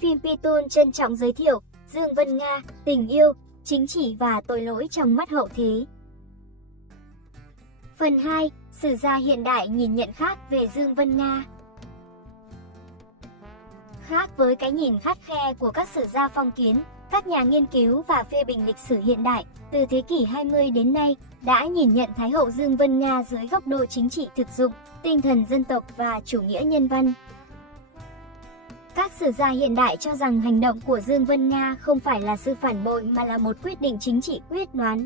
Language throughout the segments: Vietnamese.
Phim Pitun trân trọng giới thiệu Dương Vân Nga, tình yêu, chính trị và tội lỗi trong mắt hậu thế. Phần 2. Sử gia hiện đại nhìn nhận khác về Dương Vân Nga. Khác với cái nhìn khắt khe của các sử gia phong kiến, các nhà nghiên cứu và phê bình lịch sử hiện đại từ thế kỷ 20 đến nay đã nhìn nhận Thái hậu Dương Vân Nga dưới góc độ chính trị thực dụng, tinh thần dân tộc và chủ nghĩa nhân văn. Các sử gia hiện đại cho rằng hành động của Dương Vân Nga không phải là sự phản bội mà là một quyết định chính trị quyết đoán.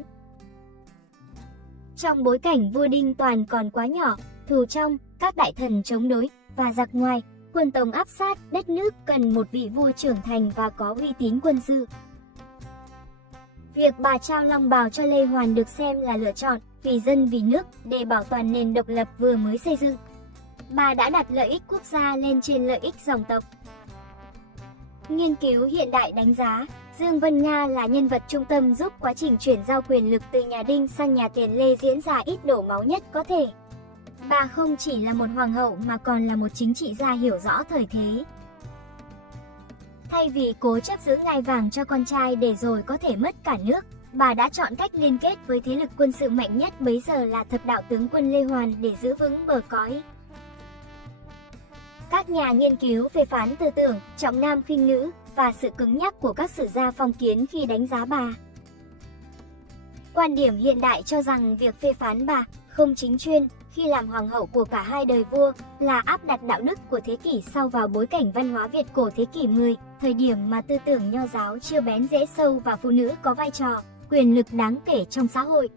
Trong bối cảnh vua Đinh Toàn còn quá nhỏ, thù trong, các đại thần chống đối và giặc ngoài, quân Tống áp sát, đất nước cần một vị vua trưởng thành và có uy tín quân sự. Việc bà trao long bào cho Lê Hoàn được xem là lựa chọn vì dân vì nước để bảo toàn nền độc lập vừa mới xây dựng. Bà đã đặt lợi ích quốc gia lên trên lợi ích dòng tộc. Nghiên cứu hiện đại đánh giá, Dương Vân Nga là nhân vật trung tâm giúp quá trình chuyển giao quyền lực từ nhà Đinh sang nhà Tiền Lê diễn ra ít đổ máu nhất có thể. Bà không chỉ là một hoàng hậu mà còn là một chính trị gia hiểu rõ thời thế. Thay vì cố chấp giữ ngai vàng cho con trai để rồi có thể mất cả nước, bà đã chọn cách liên kết với thế lực quân sự mạnh nhất bấy giờ là thập đạo tướng quân Lê Hoàn để giữ vững bờ cõi. Các nhà nghiên cứu phê phán tư tưởng, trọng nam khinh nữ và sự cứng nhắc của các sử gia phong kiến khi đánh giá bà. Quan điểm hiện đại cho rằng việc phê phán bà không chính chuyên khi làm hoàng hậu của cả hai đời vua là áp đặt đạo đức của thế kỷ sau vào bối cảnh văn hóa Việt cổ thế kỷ 10, thời điểm mà tư tưởng nho giáo chưa bén rễ sâu và phụ nữ có vai trò, quyền lực đáng kể trong xã hội.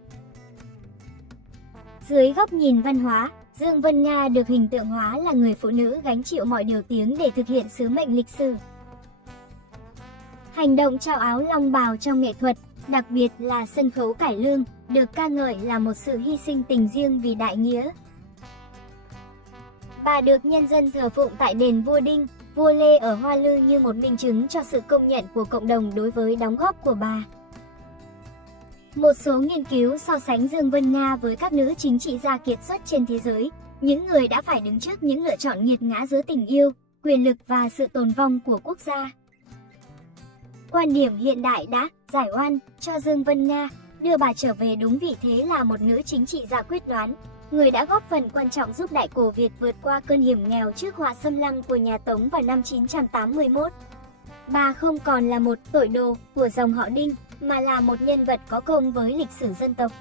Dưới góc nhìn văn hóa, Dương Vân Nga được hình tượng hóa là người phụ nữ gánh chịu mọi điều tiếng để thực hiện sứ mệnh lịch sử. Hành động trao áo long bào trong nghệ thuật, đặc biệt là sân khấu cải lương, được ca ngợi là một sự hy sinh tình riêng vì đại nghĩa. Bà được nhân dân thờ phụng tại đền vua Đinh, vua Lê ở Hoa Lư như một minh chứng cho sự công nhận của cộng đồng đối với đóng góp của bà. Một số nghiên cứu so sánh Dương Vân Nga với các nữ chính trị gia kiệt xuất trên thế giới, những người đã phải đứng trước những lựa chọn nghiệt ngã giữa tình yêu, quyền lực và sự tồn vong của quốc gia. Quan điểm hiện đại đã giải oan cho Dương Vân Nga, đưa bà trở về đúng vị thế là một nữ chính trị gia quyết đoán, người đã góp phần quan trọng giúp Đại cổ Việt vượt qua cơn hiểm nghèo trước họa xâm lăng của nhà Tống vào năm 981. Bà không còn là một tội đồ của dòng họ Đinh, mà là một nhân vật có công với lịch sử dân tộc.